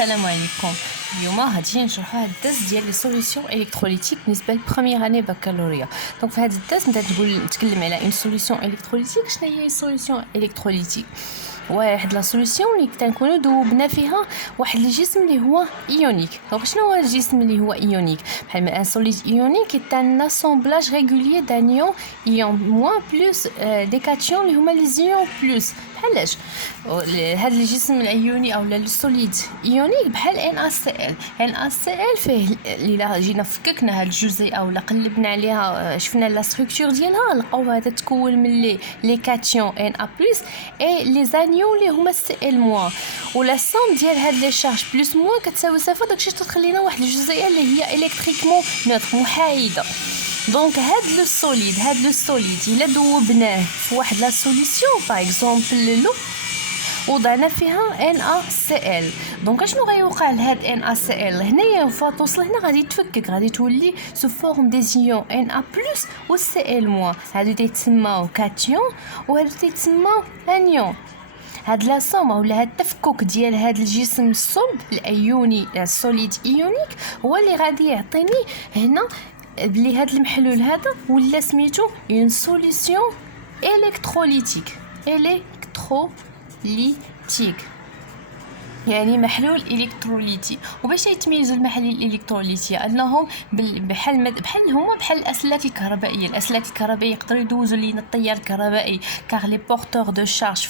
السلام عليكم. اليوم غادي نشرحوا هاد الدرس ديال لي سوليسيون الكتروليتيك بالنسبه للبروميير اني بكالوريا. دونك في هذا الدرس نتكلم على اون سوليسيون الكتروليتيك. شنو هي سوليسيون الكتروليتيك؟ واحد لا سوليسيون اللي كنكونوا ذوبنا فيها واحد الجسم اللي هو ايونيك. دونك شنو هو الجسم اللي هو ايونيك؟ بحال ان سوليد ايونيك est un assemblage régulier d'anions ions moins plus des cations اللي هما لي زيون بلس. بحالاش هذا الجسم الايوني او السوليد ايونيك بحال NaCl فيه الا جينا فككنا هاد الجزيء او قلبنا عليها شفنا لا ستركتور ديالها لقاو هذا تكون من لي كاتيون Na+ اي لي زانيون اللي هما Cl- ولا سوم ديال هاد لي شارج بلس موان كتساوي صفر. داكشي تخلينا واحد الجزيئه اللي هي الكتريكمون نوتر محايده. دونك هاد لو سوليد الا ذوبناه في واحد لا سوليسيون باغ اكزومبل لو وضعنا فيها NaCl. دونك شنو غيوقع لهاد NaCl هنايا فاتوصل هنا غادي تفكك، غادي تولي سو فورم دي زيون Na+ و Cl-. هادو تيتسماو كاتيون وهادو تيتسماو انيون. هاد لا سوم ولا هاد التفكك ديال هاد الجسم الصلب الايوني السوليد ايونيك هو اللي غادي يعطيني هنا بلي هاد المحلول هذا ولا سميتو اون سوليسيون الكتروليتيك يعني محلول الكتروليتي. وباش يتميزوا المحاليل الالكتروليتيه انهم بحال هما بحال الاسلاك الكهربائيه. الاسلاك الكهربائيه يقدروا يدوزوا لينا التيار الكهربائي كار لي بورتور دو شارج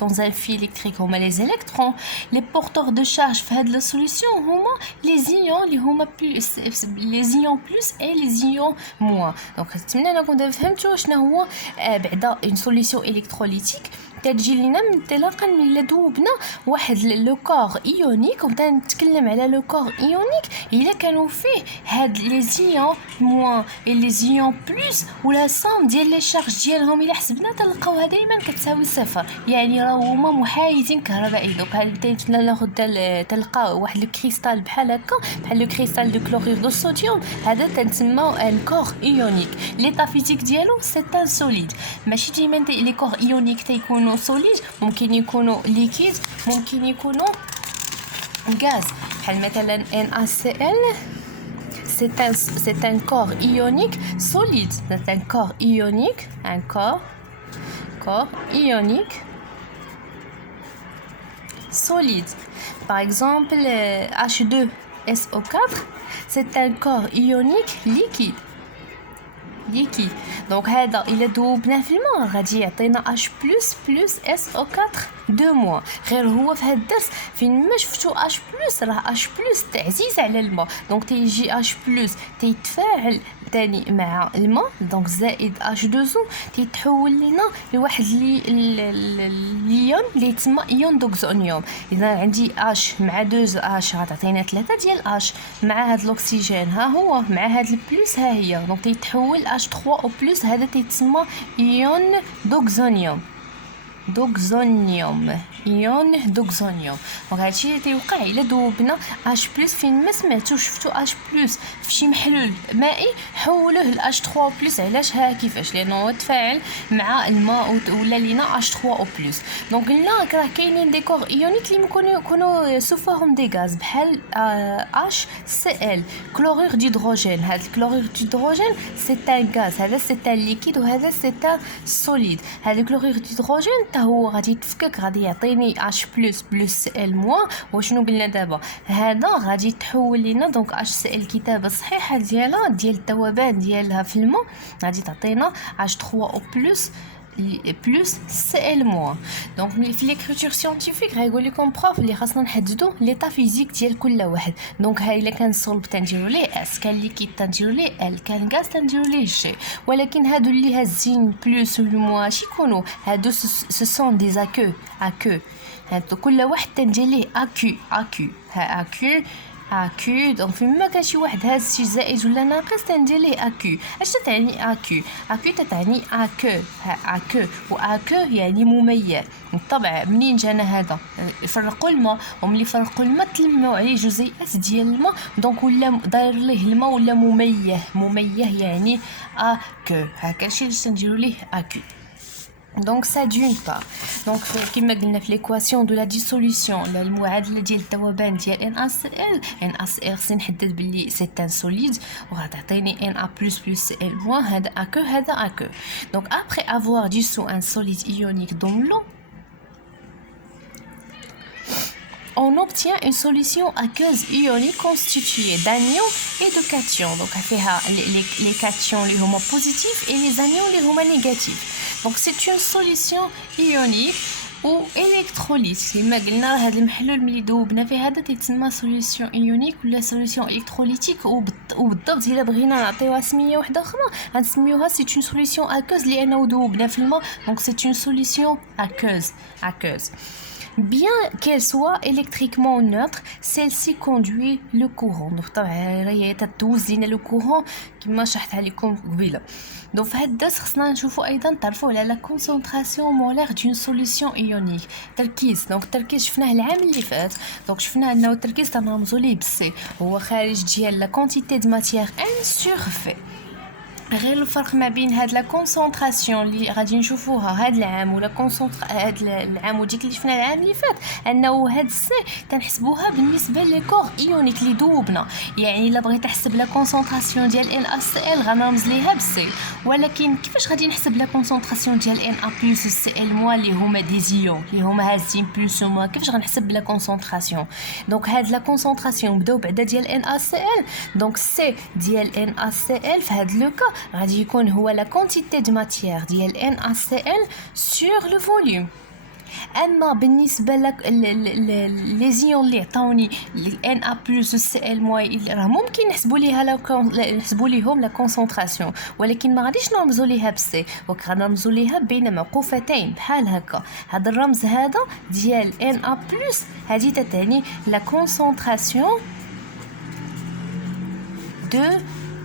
دون ان في الكتريك هما لي الكترون. لي بورتور دو شارج في هاد لا سوليسيون هما لي زيون اللي هما بلس لي زيون بلس اي لي زيون موان. دونك نتمنى انكم فهمتوا شنو هو بعدا اون سوليسيون الكتروليتيك. تجي لنا من انطلاقا من لا ذوبنا واحد لو كور ايونيك نتكلم على لو كور ايونيك الا كانوا فيه هاد لي زيون موان اي لي زيون بلس ولا سوم ديال لي شارج ديالهم الا حسبنا تلقاوها دائما كتساوي صفر، يعني راه هما محايدين كهربائي. دوك هاد ناخذ تلقاو واحد لو كريستال بحال هكا بحال لو كريستال دو كلورير دو صوديوم، هذا تنسماو ان كور ايونيك. ليطا فيزيك ديالو سي ان سوليد. ماشي ديما لي كور ايونيك تيكونوا سوليد، ممكن يكونوا ليكيد، ممكن يكونوا غاز. بحال مثلا NaCl c'est un corps ionique solide. C'est un corps ionique, un corps ionique solide. Par exemple, H2SO4, c'est un corps ionique liquide. دونك هذا الا ذوبناه في الماء غادي يعطينا H+ plus SO4 2-. غير هو في هذا الدرس فين ما شفتوا H+ راه H+ تعزيز على الماء. دونك تيجي H+ تيتفاعل ثاني مع الماء، دونك زائد H2O تيتحول لنا لواحد ليون اللي يتسمى ايون دوكسونيوم. اذا عندي H مع 2H غتعطينا 3 ديال H مع هاد الاكسجين ها هو مع هاد البلس ها هي، دونك تيتحول H3 او بلس، هذا تيتسمى ايون دوكسونيوم. ايون دوكسونيوم. دونك هادشي اللي تيوقع الا ذوبنا H+ فين ما سمعتو شفتو H+ في شي محلول مائي حولوه ل H3+. علاش؟ ها كيفاش، لانه هو تفاعل مع الماء ولا لينا H3+. دونك هنا راه كاينين دي كور ايونيك اللي يكونوا سو فورم دي غاز بحال HCl كلورير ديدروجين. هذا الكلورير ديدروجين سي ان غاز، هذا سي ان ليكيد وهذا سي ان سوليد. هذا الكلورير ديدروجين هو غادي يتفكك غادي يعطيني H+ بلس Cl-. وشنو قلنا دابا؟ هذا غادي تحول لينا دونك HCl الكتابه الصحيحه ديالها ديال الذوبان ديالها في الماء غادي تعطينا H3O بلس Cl-. دونك في ليكريتور سيانتيفيك غايقول لكم بروف اللي خاصنا نحددوا ليطا فيزيك ديال كل واحد. دونك ها الا كان صلب تنديروا ليه اس، كان ليكيد تنديروا ليه ال، كان غاز تنديروا ليه جي. ولكن هادو اللي هازين بلس ولا موان يكونوا هادو سو سون دي اكو. هادو كل واحد تندير ليه اكو ها اكو. دونك فيما كان شي واحد هاز شي زائد ولا ناقص تندير ليه اكو. اش تعني اكو تتعني اكو واكو يعني مميز. بالطبع منين جانا هذا؟ فرقوا الماء، وملي فرقوا الماء تلموا عليه جزيئات ديال الماء، دونك ولا داير ليه الماء ولا مميه يعني اكو. هكا شي اللي تنديروا ليه اكو. Donc ça d'une part. Donc كما قلنا في l'équation de la dissolution المعادله ديال الذوبان ديال NaCl NaCl سنحدد باللي سي ان solide وغتعطيني Na++ Cl- هذا A2 هذا A2. Donc après avoir dissous un solide ionique dans l'eau, on obtient une solution aqueuse ionique constituée d'anions et de cations. Donc les cations les homa positifs et les anions les homa négatifs. Donc c'est une solution ionique ou électrolyte. كما قلنا هذا المحلول ملي ذوبنا فيه هذا تيتسمى solution ionique ولا solution électrolytique وبالضبط الا بغينا نعطيوها سميه واحده اخرى غنسميوها c'est une solution aqueuse لانه ذوبنا في الماء. Donc c'est une solution aqueuse. Bien qu'elle soit électriquement neutre, celle-ci conduit le courant. Donc طبعا هي تدوز لينا le courant كما شرحتها لكم قبيله. Donc في هذا الدرس خصنا نشوفوا ايضا تعرفوا على la concentration molaire d'une solution ionique. تركيز دونك التركيز شفناه العام اللي فات. دونك شفنا انه التركيز تنرمزوا ليه بالسي هو خارج ديال la quantité de matière N sur V. غير الفرق ما بين هاد لا كونسونطراسيون اللي غادي نشوفوها هاد العام ولا هاد العام وديك اللي شفنا العام اللي فات انه هاد السي تنحسبوها بالنسبه لي كور ايونيك اللي ذوبنا. يعني الا بغيت نحسب لا كونسونطراسيون ديال NaCl غنرمز ليها بالسي. ولكن كيفاش غادي نحسب لا كونسونطراسيون ديال Na+Cl- اللي هما دي زيون اللي هما هازين بلس وما كيفاش غنحسب لا كونسونطراسيون؟ دونك هاد لا كونسونطراسيون بداو بعدا ديال NaCl. دونك سي ديال NaCl في هاد لو كا غادي يكون هو لا كونتيتي دو ماتيير ديال NaCl سور لو فوليوم. اما بالنسبه لي زيون اللي عطاوني Na+Cl- راه ممكن نحسبوا ليهم لا كونسونطراسيون ولكن ما غاديش نرمزوا ليها بسي وغنرمزوا ليها بين معقوفتين بحال هكا. هذا الرمز هذا ديال Na+ هذه تعني لا كونسونطراسيون دو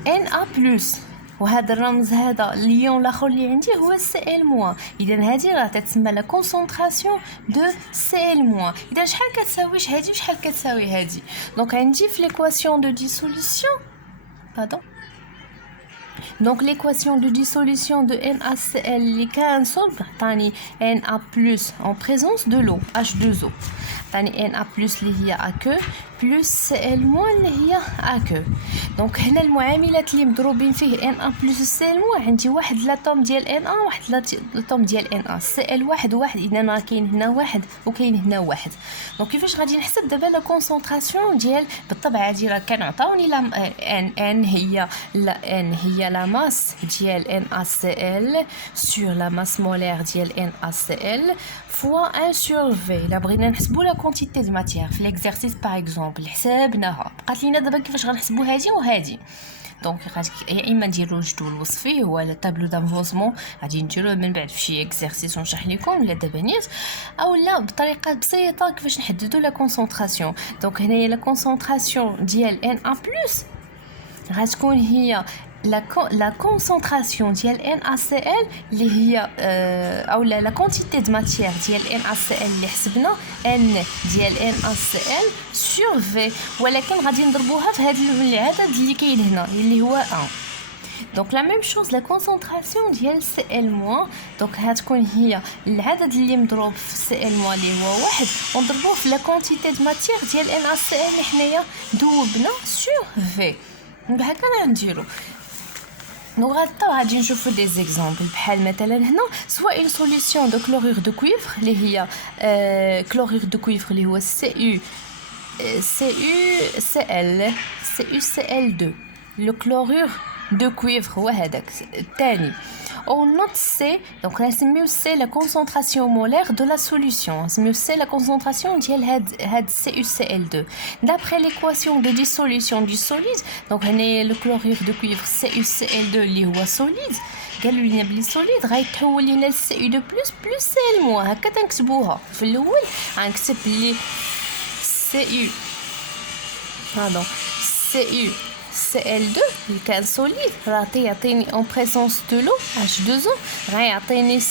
Na+. وهذا الرمز هذا اليون الاخر اللي عندي هو Cl-. اذا هذه راه تتسمى لا كونسونطراسيون دو Cl-. اذا شحال كتساوي هذه وشحال كتساوي هذه؟ دونك عندي في ليكواسيون دو ديسوليسيون Donc l'équation de dissolution de NaCl اللي كنصوب عطاني Na+ en présence de l'eau H2O. عطاني Na+ اللي هي A2 بلس Cl- اللي هي A2. دونك هنا المعاملات اللي مضروبين فيه Na+Cl- عندي واحد لاتوم ديال Na واحد لاتوم ديال Na Cl واحد اذا راه كاين هنا واحد وكاين هنا واحد. دونك كيفاش غادي نحسب دابا لا كونسونطراسيون ديال بالطبع هادي راه كنعطاوني لا N هي لا ماس ديال NaCl sur la masse molaire ديال NaCl fois 1 sur V. الا بغينا نحسبوا لا كونتيتي دو ماتيير في ليكزارسيس باغ اكزومبل حسابناها بقات لينا دابا كيفاش غنحسبوا هذه وهذه. دونك غادي يا اما نديرو الجدول الوصفي هو الطابلو دافونسمون غادي نديروه من بعد في شي اكزارسيس ونشرح لكم ولا دابا نيت او لا بطريقه بسيطه كيفاش نحددوا لا كونسونطراسيون. دونك هنايا لا كونسونطراسيون ديال Na+ غتكون هي la concentration ديال NaCl اللي هي او لا كونتيتي دو ماتيير ديال NaCl اللي حسبنا N ديال NaCl sur V ولكن غادي نضربوها في هذا العدد اللي كاين هنا اللي هو 1. دونك لا ميم شوز لا كونسونطراسيون ديال Cl- دونك هتكون هي العدد اللي مضروب في Cl- اللي هو 1 ونضربوه في لا كونتيتي دو ماتيير ديال NaCl اللي حنايا ذوبنا sur V. بهكا غنديرو. دونك غادي نشوفوا دي زيكزامبل بحال مثلا هنا سواء اون سوليسيون دو كلورير دو كويفر اللي هي كلورير دو كويفر اللي هو CuCl2 لو كلورير دو كويفر هو هذاك الثاني. On note C, donc là c'est mieux C la concentration molaire de la solution. C'est mieux C la concentration de CuCl2. D'après l'équation de dissolution du solide, donc on est le chlorure de cuivre CuCl2 اللي هو solide. قالوا لنا بلي solide غيتحول لنا ل Cu2+ plus Cl-. هكا تنكتبوها. في الاول غنكتب لي Cl2 اللي كان solide راه يعطيني en présence de l'eau H2O غيعطيني Cu2+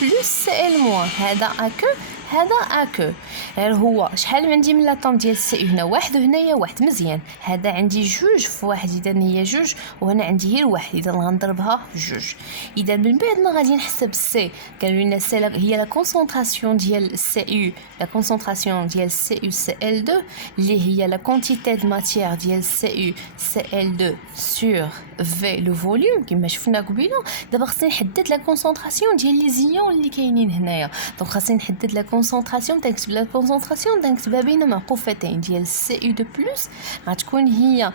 plus Cl-. هذا A2 هذا اكو غير هو شحال عندي من لاطون ديال السي هنا واحد وهنايا واحد مزيان هذا عندي جوج في واحد اذا هي جوج وهنا عندي غير واحد اذا غنضربها جوج اذا من بعد ما غادي نحسب السي قالوا لنا سي هي لا كونسونطراسيون ديال السي يو لا كونسونطراسيون ديال السي يو سي ال 2 اللي هي لا كونتيتي دو ماتيير ديال السي يو سي ال 2 سور في لو فوليوم كما شفنا قبيله دابا خصني نحدد لا كونسونطراسيون ديال لي زيون اللي كاينين هنايا دونك خاصني نحدد لا كونسونطراسيون تنكتب لا كونسونطراسيون تنكتبها بين معقوفتين ديال السي يو دو بلس غتكون هي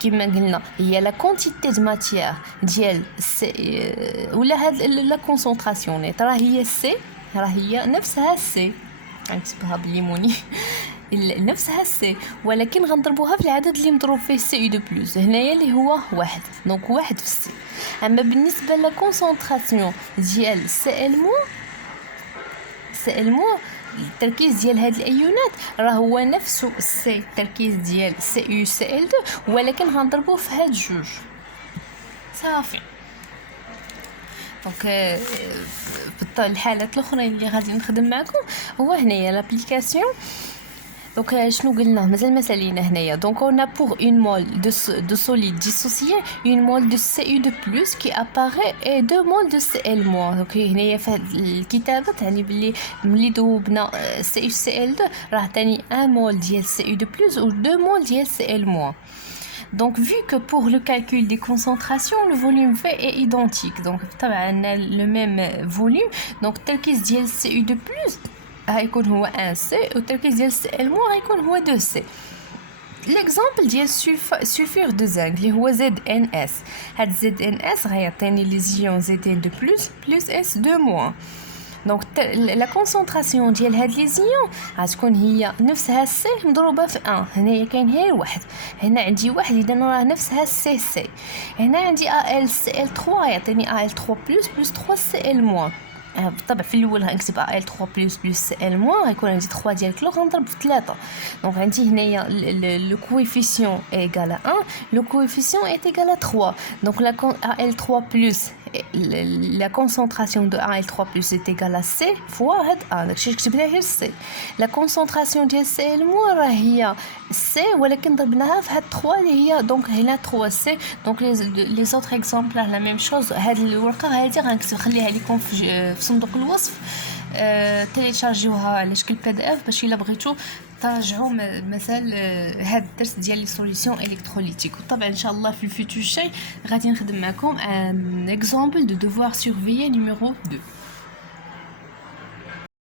كما قلنا هي لا كونتيتي دو ماتيير ديال السي ولا هاد لا كونسونطراسيون راه هي السي راه هي نفسها السي غنكتبها بالليموني نفسها السي ولكن غنضربوها في العدد اللي مضروب فيه سي يو دو بلس هنايا اللي هو واحد دونك واحد في السي اما بالنسبه لا كونسونطراسيون ديال سي ال مو التركيز ديال هاد الايونات راه هو نفسه السي التركيز ديال سي يو سي ال 2 ولكن غنضربوه في هاد جوج صافي دونك الحالات الاخرين اللي غادي نخدم معكم هو هنايا لابليكاسيون دونك شنو قلنا مازال ما سالينا هنايا دونك on a pour une mole de solide dissocié une mole de Cu de plus qui apparaît et deux moles de Cl-. دونك هنايا في هاد الكتابه تعني بلي ملي ذوبنا CuCl2 راه تاني 1 mol ديال Cu de plus ou 2 mol ديال Cl-. Donc vu que pour le calcul des concentrations le volume V est identique donc طبعا le même volume donc التركيز ديال Cu de plus غيكون هو 1C والتركيز ديال Cl- غيكون هو 2C. l'exemple ديال sulfure de zinc اللي هو ZNS هاد ZNS غيعطيني لي زيون Zn de plus S de moins دونك لا كونسونطراسيون ديال هاد لي زيون غتكون هي نفسها السي مضروبه في 1 هنايا كاين غير واحد هنا عندي واحد اذا راه نفسها السي سي هنا عندي AlCl3 يعطيني Al3 plus 3Cl-. بالطبع في الاول غنكتب Al3 plus Cl- غيكون عندي 3 ديال كلو غنضرب في 3 دونك عندي هنايا لو كويفيسيون ايغال 1 لو كويفيسيون اي ايغال 3 دونك لا Al3 plus la concentration de Al3 plus est égale à C fois هاد داكشي كتبنا غير C la concentration ديال Cl- راه هي C ولكن ضربناها في هاد 3 اللي هي دونك هنا 3C دونك لي زوتر اكزامبل لا ميم شوز هاد الورقه هادي غنخليها لكم في صندوق الوصف تيليشارجيوها على شكل PDF باش الا بغيتو تراجعوا مثال هذا الدرس ديال لي سوليسيون الكتروليتيك وطبعا ان شاء الله في الفيتور شي غادي نخدم معكم ان اكزامبل دو devoir surveiller numéro 2